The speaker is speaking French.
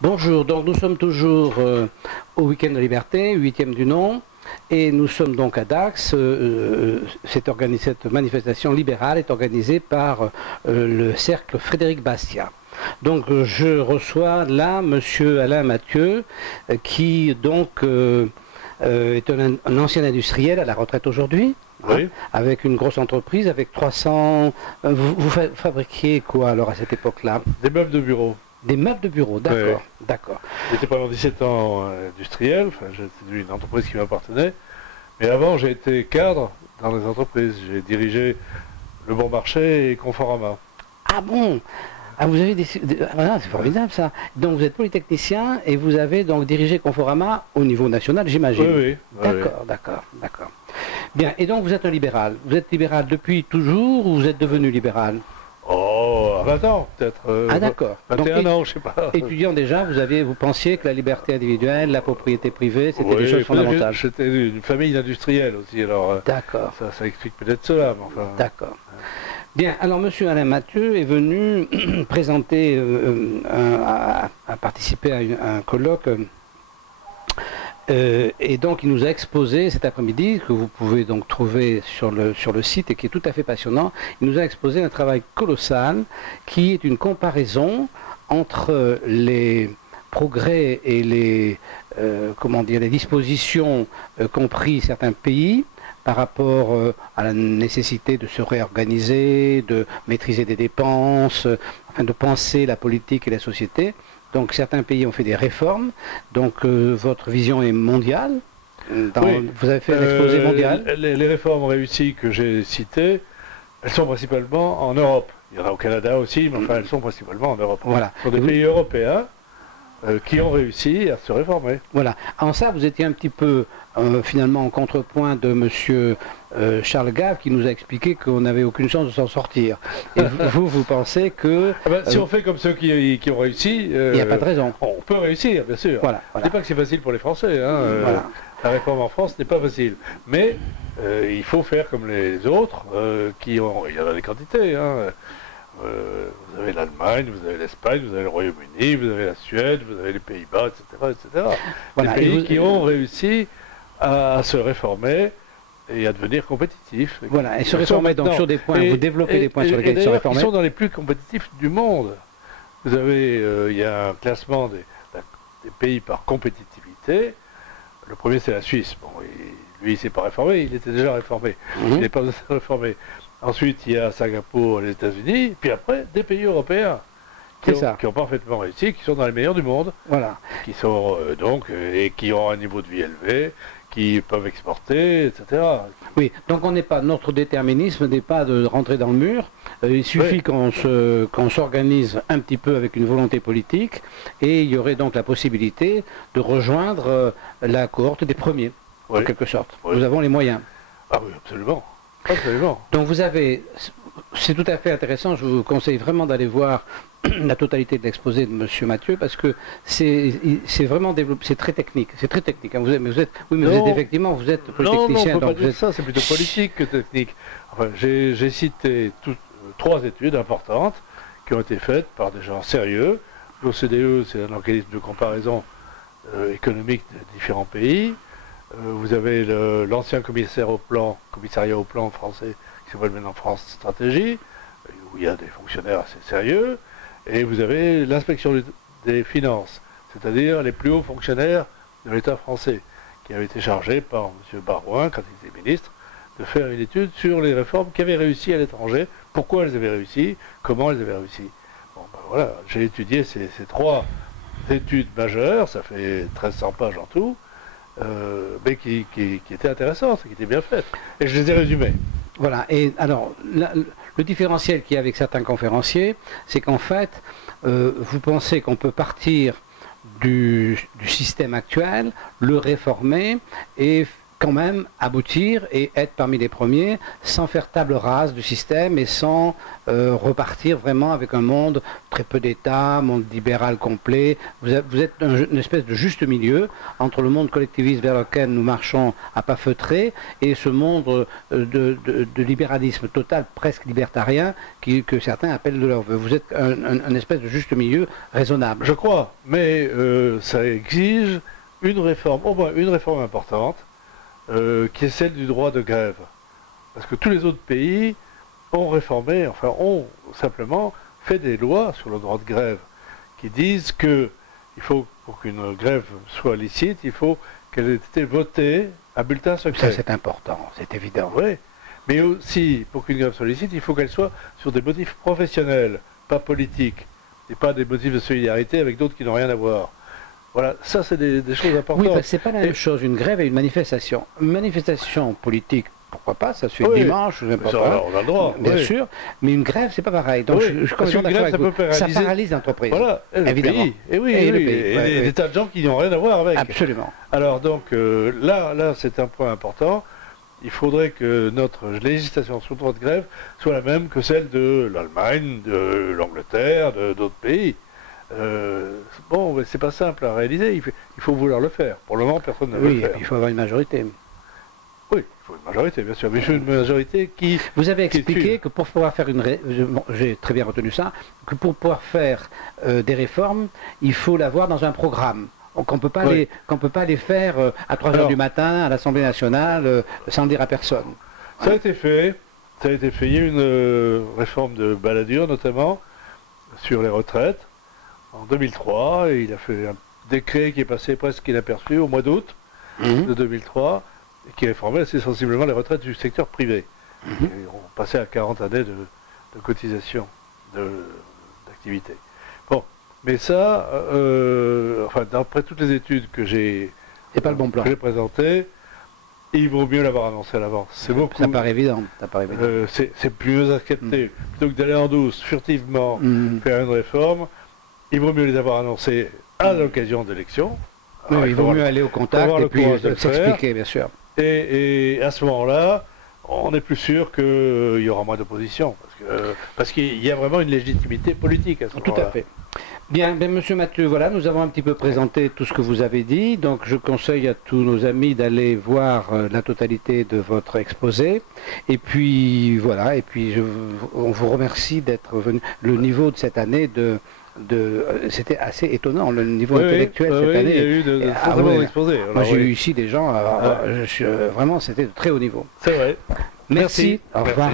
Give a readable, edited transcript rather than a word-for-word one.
Bonjour, donc nous sommes toujours au Week-end de Liberté, 8e du nom, et nous sommes donc à Dax. Cette manifestation libérale est organisée par le cercle Frédéric Bastiat. Donc je reçois là Monsieur Alain Mathieu, qui donc est un ancien industriel à la retraite aujourd'hui. Oui. Hein, avec une grosse entreprise, avec 300... vous fabriquiez quoi alors à cette époque-là? Des meubles de bureau. Des meubles de bureau, d'accord, Oui. d'accord. J'étais pendant 17 ans industriel, enfin, c'était une entreprise qui m'appartenait. Mais avant, j'ai été cadre dans les entreprises. J'ai dirigé Le Bon Marché et Conforama. Ah bon? Ah, vous avez voilà, c'est formidable ça. Donc vous êtes polytechnicien et vous avez donc dirigé Conforama au niveau national, j'imagine. Oui, oui. D'accord, d'accord, d'accord. Bien, et donc vous êtes un libéral. Vous êtes libéral depuis toujours ou vous êtes devenu libéral? Oh, à 20 ans peut-être. Ah d'accord. 21 ans, je sais pas. Étudiant déjà, vous pensiez que la liberté individuelle, la propriété privée, c'était des choses fondamentales. J'étais une famille d'industriels aussi, alors d'accord. Ça explique peut-être cela. Mais enfin, d'accord. Bien, alors Monsieur Alain Mathieu est venu présenter, à participer à un colloque, et donc il nous a exposé cet après-midi, que vous pouvez donc trouver sur le site et qui est tout à fait passionnant. Il nous a exposé un travail colossal qui est une comparaison entre les progrès et les dispositions qu'ont pris certains pays par rapport à la nécessité de se réorganiser, de maîtriser des dépenses, afin de penser la politique et la société. Donc certains pays ont fait des réformes, donc votre vision est mondiale. Oui. Vous avez fait un exposé mondial. Les réformes réussies que j'ai citées, elles sont principalement en Europe. Il y en a au Canada aussi, mais enfin elles sont principalement en Europe. Voilà. Ce sont des pays européens qui ont réussi à se réformer. Voilà. En ça, vous étiez un petit peu finalement en contrepoint de M. Charles Gave qui nous a expliqué qu'on n'avait aucune chance de s'en sortir. Et vous pensez que... si on fait comme ceux qui ont réussi... il n'y a pas de raison. On peut réussir, bien sûr. Voilà, Je ne dis pas que c'est facile pour les Français. Hein, voilà. La réforme en France n'est pas facile. Mais il faut faire comme les autres, qui ont... Il y en a des quantités. Hein. Vous avez l'Allemagne, vous avez l'Espagne, vous avez le Royaume-Uni, vous avez la Suède, vous avez les Pays-Bas, etc. etc. Voilà. Des pays qui ont réussi à se réformer et à devenir compétitifs. Voilà, et se réformer donc sur des points, vous développez des points sur lesquels ils se réforment. Ils sont dans les plus compétitifs du monde. Vous avez, il y a un classement des pays par compétitivité. Le premier, c'est la Suisse. Bon, lui, il ne s'est pas réformé, il était déjà réformé. Il n'est pas réformé. Ensuite, il y a Singapour, les États-Unis, puis après, des pays européens qui ont parfaitement réussi, qui sont dans les meilleurs du monde, voilà. Qui sont et qui ont un niveau de vie élevé, qui peuvent exporter, etc. Oui, donc notre déterminisme n'est pas de rentrer dans le mur. Il suffit qu'on s'organise un petit peu avec une volonté politique, et il y aurait donc la possibilité de rejoindre la cohorte des premiers, en quelque sorte. Nous avons les moyens. Ah oui, absolument. Absolument. Donc c'est tout à fait intéressant, je vous conseille vraiment d'aller voir la totalité de l'exposé de M. Mathieu, parce que c'est vraiment développé, c'est très technique, hein. Vous êtes effectivement, vous êtes polytechnicien. Non, on peut pas dire ça, c'est plutôt politique que technique. Enfin, j'ai cité trois études importantes qui ont été faites par des gens sérieux. L'OCDE, c'est un organisme de comparaison économique de différents pays. Vous avez l'ancien commissariat au plan français, qui s'appelle maintenant France Stratégie, où il y a des fonctionnaires assez sérieux, et vous avez l'inspection des finances, c'est-à-dire les plus hauts fonctionnaires de l'État français, qui avaient été chargés par M. Barouin, quand il était ministre, de faire une étude sur les réformes qui avaient réussi à l'étranger, pourquoi elles avaient réussi, comment elles avaient réussi. Bon, ben voilà, j'ai étudié ces trois études majeures, ça fait 1300 pages en tout, mais qui étaient intéressantes, qui étaient bien faites. Et je les ai résumées. Voilà, et alors, le différentiel qu'il y a avec certains conférenciers, c'est qu'en fait, vous pensez qu'on peut partir du système actuel, le réformer et quand même aboutir et être parmi les premiers sans faire table rase du système et sans repartir vraiment avec un monde très peu d'État, monde libéral complet. Vous êtes une espèce de juste milieu entre le monde collectiviste vers lequel nous marchons à pas feutrés et ce monde de libéralisme total, presque libertarien, que certains appellent de leur vœu. Vous êtes un espèce de juste milieu raisonnable. Je crois, mais ça exige une réforme, au moins une réforme importante, qui est celle du droit de grève. Parce que tous les autres pays ont réformé, enfin ont simplement fait des lois sur le droit de grève, qui disent que il faut, pour qu'une grève soit licite, il faut qu'elle ait été votée à bulletin secret. Ça c'est important, c'est évident. Oui, mais aussi, pour qu'une grève soit licite, il faut qu'elle soit sur des motifs professionnels, pas politiques, et pas des motifs de solidarité avec d'autres qui n'ont rien à voir. Voilà, ça c'est des choses importantes. Oui, parce que c'est pas la même chose, une grève et une manifestation. Une manifestation politique, pourquoi pas, ça se fait dimanche, je sais pas. On a le droit. Bien sûr, mais une grève, c'est pas pareil. Donc je suis complètement d'accord avec vous. Ça paralyse l'entreprise. Voilà, évidemment. Et des tas de gens qui n'ont rien à voir avec. Absolument. Alors donc, là c'est un point important. Il faudrait que notre législation sur le droit de grève soit la même que celle de l'Allemagne, de l'Angleterre, d'autres pays. Bon, mais c'est pas simple à réaliser, il faut vouloir le faire. Pour le moment, personne ne veut le faire. Il faut avoir une majorité. Oui, il faut une majorité, bien sûr, mais il faut une majorité qui... Vous avez expliqué que pour pouvoir faire j'ai très bien retenu ça, que pour pouvoir faire des réformes, il faut l'avoir dans un programme. Qu'on ne peut pas les faire à 3 heures du matin à l'Assemblée nationale sans le dire à personne. Ça a été fait. Il y a eu une réforme de Balladur, notamment, sur les retraites. En 2003, il a fait un décret qui est passé presque inaperçu au mois d'août de 2003, et qui réformait assez sensiblement les retraites du secteur privé. Et on passait à 40 années de cotisation, d'activité. Bon, mais ça, enfin, d'après toutes les études que j'ai présentées, il vaut mieux l'avoir annoncé à l'avance. Ça paraît évident. C'est plus mieux accepté. Plutôt que d'aller en douce, furtivement, faire une réforme, il vaut mieux les avoir annoncés à l'occasion d'élections. Oui, il vaut mieux aller au contact et puis s'expliquer, bien sûr. Et à ce moment-là, on est plus sûr qu'il y aura moins d'opposition. Parce qu'il y a vraiment une légitimité politique à ce moment-là. Tout à fait. Bien, Monsieur Mathieu, voilà, nous avons un petit peu présenté tout ce que vous avez dit. Donc, je conseille à tous nos amis d'aller voir la totalité de votre exposé. Et puis, voilà, on vous remercie d'être venu. Le niveau de cette année c'était assez étonnant, le niveau intellectuel cette année. Il y a eu de très bons exposés. Moi, j'ai eu ici des gens, vraiment, c'était de très haut niveau. C'est vrai. Merci. Au revoir.